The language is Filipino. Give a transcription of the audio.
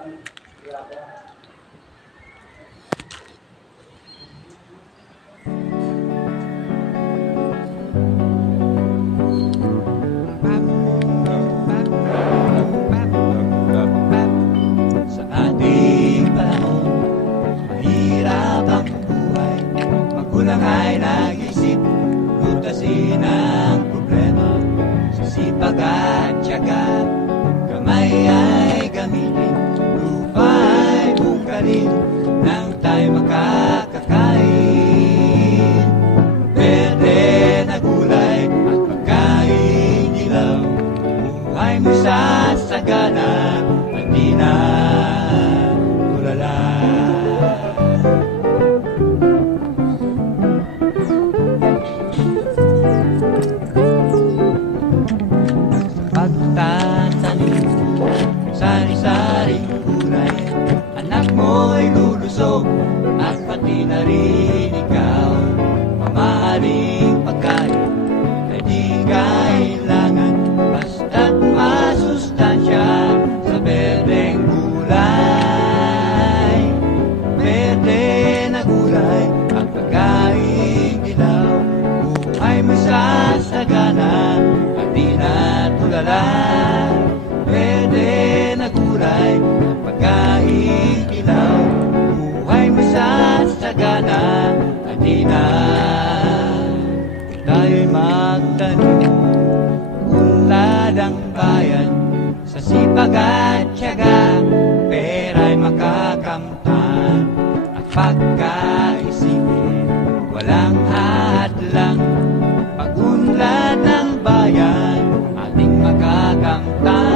Sa ating panahon, mahirap ang buhay. Magulang ay nag-isip, lutasin ang problema. Sa sipag at tiyaga, kamay ay gamitin, lupa ay bungkalin, nang tayo makakakain. Berde na gulay at pagkain ilaw, buhay mo sa sagana, hindi na tulala. Pagtatanim, sari-saring gulay, anak mo'y lulusog, at pati na rin ikaw. Mamaaring pagkain ay di kailangan, basta't masustansya sa berdeng gulay. Berde na gulay ang pagkain dilaw, buhay mo sa sagana at di na tulala. Berde na gulay ang pagkain dilaw, buhay mo sa sagana at di na. Tayo'y magtanim, unlad ang bayan, sa sipag at tiyaga, pera'y makakamtan. At pagkaisipin, walang hadlang, pag-unlad ng bayan, ating makakamtan.